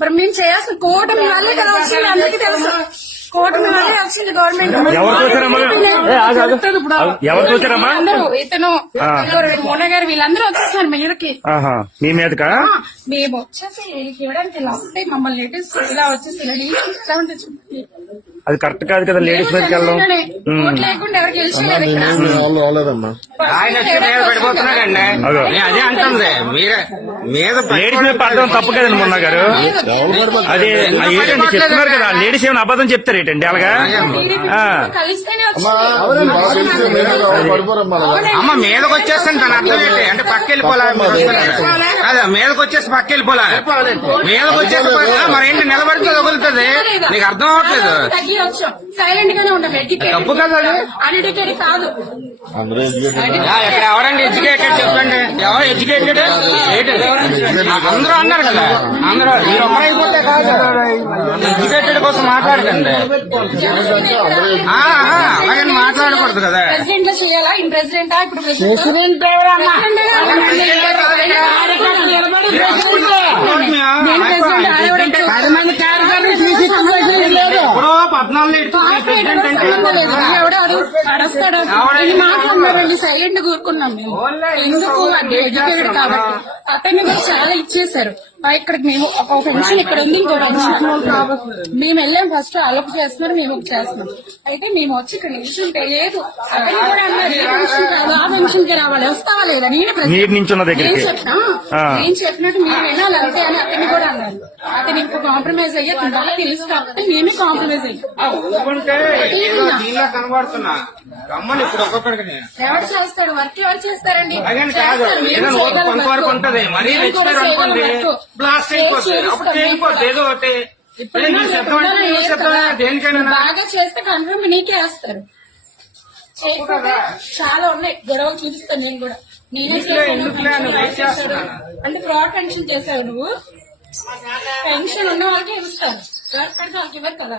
మరి మేము చేయాల్సిన కూటమి వల్లే కదా వచ్చింది, అందరికీ తెలుసు కూటమి వల్లే వచ్చింది గవర్నమెంట్. ఎవరు చూసారమ్మా? అందరూ ఇతను మోన గారు వీళ్ళందరూ వచ్చేసారు మీదకి. మీ మీదకా? మేము వచ్చేసి ఇవ్వడానికి లాస్ట్ మమ్మల్ని లేటెస్ట్ ఇలా వచ్చేసి అది కరెక్ట్ కాదు కదా, లేడీస్ మీదకి వెళ్ళడం. లేకుండా ఎవరికి గెలిచలేదు. ఆయన వచ్చి మీద పడిపోతున్నాడండి. అదే అంటుంది లేడీస్ మీద పడడం తప్పు కదండి మొన్న గారు. అది ఏంటండి చెప్తున్నారు కదా, లేడీస్ ఏమైనా అబద్ధం చెప్తారు ఏంటండి అలాగా? అమ్మ మీదకి వచ్చేస్తాను తన అర్థం ఏంటి అంటే పక్క వెళ్ళిపోలే, అదే మీదకి వచ్చేసి పక్క వెళ్ళిపోలే, మీదకి వచ్చేసి మరేంటి నిలబడితే తగులుతుంది, నీకు అర్థం అవ్వట్లేదు. సైలెంట్ గానే ఉంటాం, తప్పు కదా అన్ఎడ్యుకేటెడ్ కాదు. ఇక్కడ ఎవరండి ఎడ్యుకేటెడ్ చెప్పండి, ఎవరు ఎడ్యుకేటెడ్? అందరూ అన్నారు కదా, అందరూ మీరు ఒక్కరైపోతే కాదు, ఎడ్యుకేటెడ్ కోసం మాట్లాడకండి, అలాగే మాట్లాడకూడదు కదా. ప్రెసిడెంట్ చేయాలా? ఇన్ ప్రెసిడెంటా? ఇప్పుడు ప్రెసిడెంట్ మాట్లాడారండి, సైలెంట్ కూరుకున్నాం మేము. ఎందుకు అంటే ఎడ్యుకేటెడ్ కాబట్టి అతన్ని కూడా చాలా ఇచ్చేసారు. ఇక్కడ మేము ఒక పెన్షన్ ఇక్కడ ఉంది, ఇంకో పెన్షన్ మేము వెళ్ళాం, ఫస్ట్ అలొక చేస్తున్నారు, మేము ఒక చేస్తున్నాం. అయితే మేము వచ్చి ఇక్కడ నిల్చుంటే లేదు, అతను కూడా అన్నారు ఏ పెన్షన్ కాదు ఆ పెన్షన్ కి రావాలి, వస్తావా లేదా? నేను చెప్పినట్టు మీరు వినాలి అంతే అని అతన్ని కూడా అన్నారు. అతను ఇంకో కాంప్రమైజ్ అయ్యి అతను బాగా తెలుసు కాబట్టి మేము కాంప్రమైజ్ అయ్యాం. ఎవరు చేస్తాడు వర్క్? ఎవరు చేస్తారండి? కొంతవరకు ఉంటది, మరీ బ్లాస్ట్ అయిపోతుంది, అప్పుడు చేయకపోతే ఏదో ఒకటి దేనికైనా బాగా చేస్తే కన్ఫర్మ్ నీకే వేస్తారు. చాలా ఉన్నాయి గొడవలు, చూపిస్తాను నేను కూడా. నేనే అంటే ఫ్రాడ్ పెన్షన్ చేసావు నువ్వు, పెన్షన్ ఉన్న వాళ్ళకి ఇస్తారు, ఫ్రాడ్ పెడితే వాళ్ళకి ఇవ్వరు కదా.